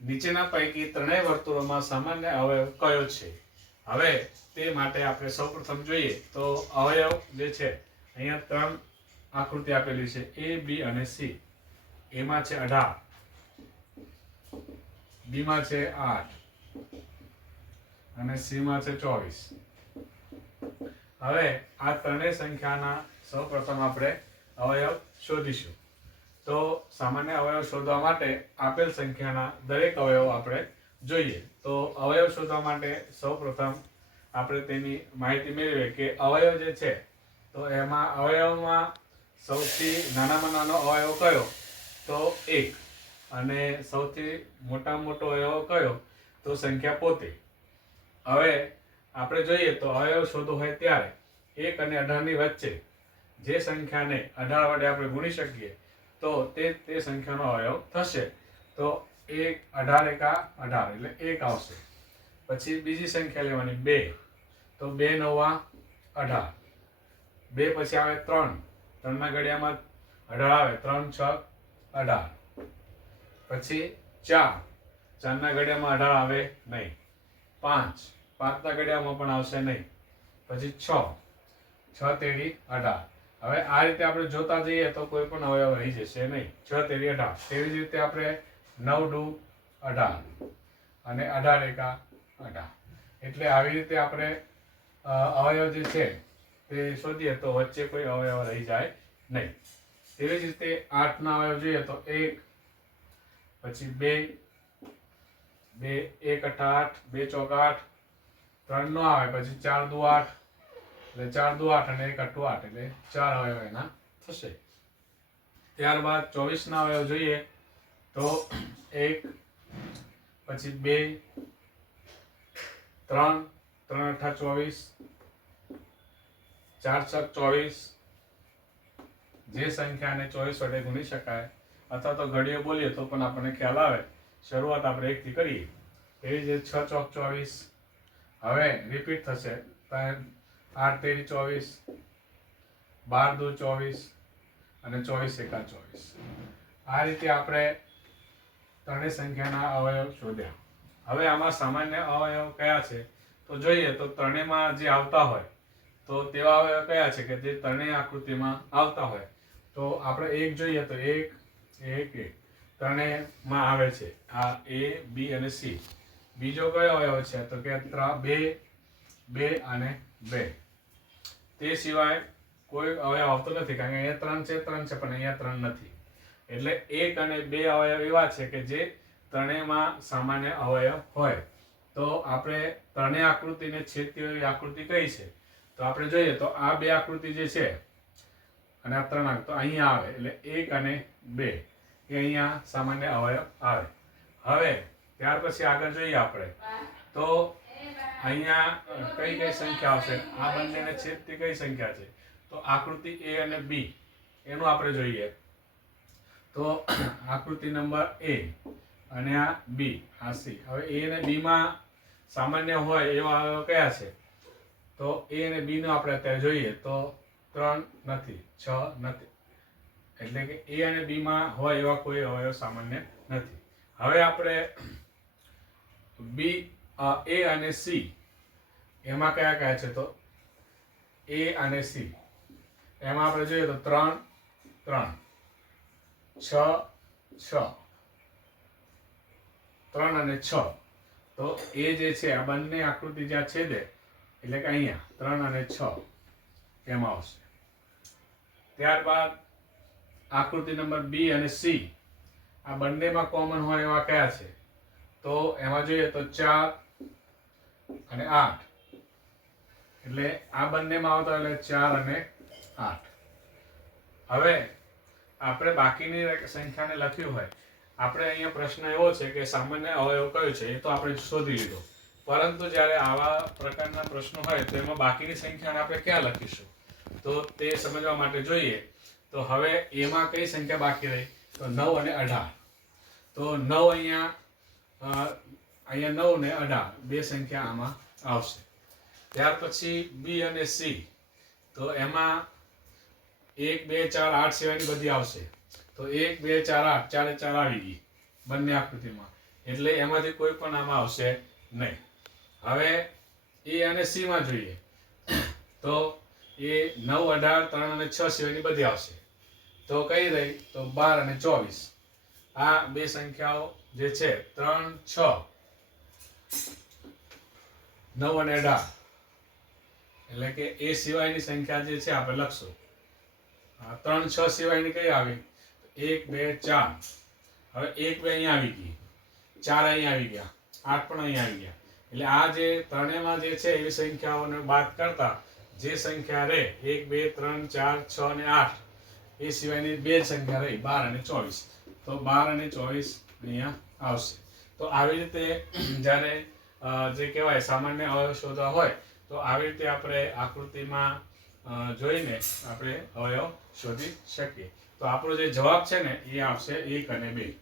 નીચેના પૈકી ત્રણેય વર્તુળોમાં સામાન્ય અવયવ કયો છે? હવે તે માટે આપણે સૌપ્રથમ જોઈએ તો અવયવ જે છે અહીંયા ત્રણ આકૃતિ આપેલી છે A, B અને C. એમાં છે 18, B માં છે 8 અને C માં છે 24. હવે આ ત્રણેય સંખ્યાના સૌપ્રથમ આપણે અવયવ શોધીશું. તો સામાન્ય અવયવ શોધવા માટે આપેલ સંખ્યાના દરેક અવયવ આપણે જોઈએ. તો અવયવ શોધવા માટે સૌપ્રથમ આપણે તેની માહિતી મેળવીએ કે અવયવ જે છે તો એમાં અવયવમાં સૌથી નાનામાં નાનો અવયવ કયો? તો 1. અને સૌથી મોટામાં મોટો અવયવ કયો? તો સંખ્યા પોતે. હવે આપણે જોઈએ તો અવયવ શોધવો હોય ત્યારે 1 અને 18 ની વચ્ચે જે સંખ્યાને 18 વડે આપણે ગુણી શકીએ તો તે સંખ્યાનો અવયવ થશે. તો 1 18 એકા 18 એટલે 1 આવશે. પછી બીજી સંખ્યા લેવાની 2. તો 2 નવા 18. 2 પછી આવે 3. 3 ના ઘડિયામાં 18 આવે. 3 6 18. પછી 4. 4 ના ઘડિયામાં 18 આવે નહીં. 5. 5 ના ઘડિયામાં પણ આવશે નહીં. પછી 6. 6 તેરી 18. હવે આ રીતે આપણે જોતા જઈએ તો કોઈ પણ અવયવ રહી જશે નહીં. 6 તેરી 18. તેવી જ રીતે આપણે 9 દુ 18 અને 18 એકા 18. એટલે આવી રીતે આપણે અવયવ જે છે તે શોધીએ તો વચ્ચે કોઈ અવયવ રહી જાય નહીં. તેવી જ રીતે 8 ના અવયવ જોઈએ તો 1 પછી 2 1 8 2 ચોક 8 3 નો આવે. પછી 4 દુ 8 એટલે 4 દુ 8 અને 1 8 8 એટલે 4 અવયવ એના થશે. ત્યારબાદ 24 ના અવયવ જોઈએ તો 1 પછી 2 3 3 8 24 4 6 24. જે સંખ્યાને 24 વડે ગુણી શકાય અથવા તો ઘડીએ બોલીએ તો પણ આપણને ખ્યાલ આવે. શરૂઆત આપણે 1 થી કરીએ. એવી જ રીતે 6 ચોક 24. હવે રિપીટ થશે. 8 તેરી 24, 12 દુ 24 અને 24 એકા 24. આ રીતે આપણે ત્રણેય સંખ્યાના અવયવ શોધ્યા. હવે આમાં સામાન્ય અવયવ કયા છે તો જોઈએ તો ત્રણેયમાં જે આવતા હોય તો તેવા અવયવ કયા છે કે જે ત્રણેય આકૃતિમાં આવતા હોય. તો આપણે એક જોઈએ તો 1 1 1 ત્રણેયમાં આવે છે. આ A, B અને C. બીજો કયો અવયવ છે તો કે 2 2 અને 2. તે સિવાય કોઈ અવયવ આવતો નથી કારણ કે અહીંયા 3 છે પણ અહીંયા 3 નથી. એટલે 1 અને 2 અવયવ એવા છે કે જે ત્રણેયમાં સામાન્ય અવયવ હોય. તો આપણે ત્રણેય આકૃતિને છેદતી હોય આકૃતિ કઈ છે તો આપણે જોઈએ તો આ બે આકૃતિ જે છે અને આ 3 તો અહીંયા આવે. એટલે 1 અને 2 એ અહીંયા સામાન્ય અવયવ આવે. હવે ત્યાર પછી આગળ જોઈએ આપણે તો અહીંયા કઈ કઈ સંખ્યા આવશે? આ બંનેને છેદતી કઈ સંખ્યા છે તો આકૃતિ A અને B એનું આપણે જોઈએ. તો આકૃતિ નંબર A અને આ B આ C. હવે A અને B માં સામાન્ય હોય એવા અવયવ કયા છે તો A અને B નો આપણે અત્યારે જોઈએ તો 3 નથી 6 નથી. એટલે કે A અને B માં હોય એવા કોઈ અવયવ સામાન્ય નથી. હવે આપણે A અને C એમાં કયા કયા છે તો A અને C એમાં આપણે જોઈએ તો 3 3 6 6 3 અને 6. તો એ જે છે આ બંને આકૃતિ જ્યાં છેદે એટલે કે અહીંયા 3 અને 6 એમાં આવશે. ત્યારબાદ આકૃતિ નંબર B અને C આ બંનેમાં કોમન હોય એવા કયા છે તો એમાં જોઈએ તો 4 અને 8. એટલે આ બંનેમાં આવતા એટલે 4 અને 8. હવે આપણે બાકીની સંખ્યાને લખ્યું હોય. આપણે અહીંયા પ્રશ્ન એવો છે કે સામાન્ય અવયવ કયો છે એ તો આપણે શોધી લીધો. પરંતુ જ્યારે આવા પ્રકારના પ્રશ્નો હોય તો એમાં બાકીની સંખ્યાને આપણે ક્યાં લખીશું તો તે સમજવા માટે જોઈએ તો હવે એમાં કઈ સંખ્યા બાકી રહી તો 9 અને 18. તો 9 અહીંયા 9 ને 18 બે સંખ્યા આમાં આવશે. ત્યાર પછી B અને C તો એમાં 1 2 4 8 સિવાયની બધી આવશે. તો 1 2 4 8 4 4 આવી ગઈ બંને આકૃતિમાં. એટલે એમાંથી કોઈ પણ આમાં આવશે નહીં. હવે એ અને સી માં જોઈએ તો એ 9, 18, 3 અને 6 સિવાયની બધી આવશે. તો કઈ રહી? તો 12 અને 24. આ બે સંખ્યાઓ જે છે 3, 6, 9 અને 18, એટલે કે એ સિવાયની સંખ્યા જે છે આપણે લખશું. 3, 6 સિવાયની કઈ આવી? 1, 2, 4. હવે 1, 2 અહીંયા આવી ગઈ, 4 અહીંયા આવી ગયા, 8 પણ અહીંયા આવી ગયા. એટલે આ જે ત્રણેયમાં જે છે એવી સંખ્યાઓને બાદ કરતા જે સંખ્યા રહે 1, 2, 3, 4, 6 અને 8 એ સિવાયની બે સંખ્યા રહી 12 અને 24. તો 12 અને 24 અહીંયા આવશે. તો આવી રીતે જ્યારે જે કહેવાય સામાન્ય અવયવ શોધવા હોય તો આવી રીતે આપણે આકૃતિમાં જોઈને આપણે અવયવ શોધી શકીએ. તો આપણો જે જવાબ છે ને એ આવશે 1 અને 2.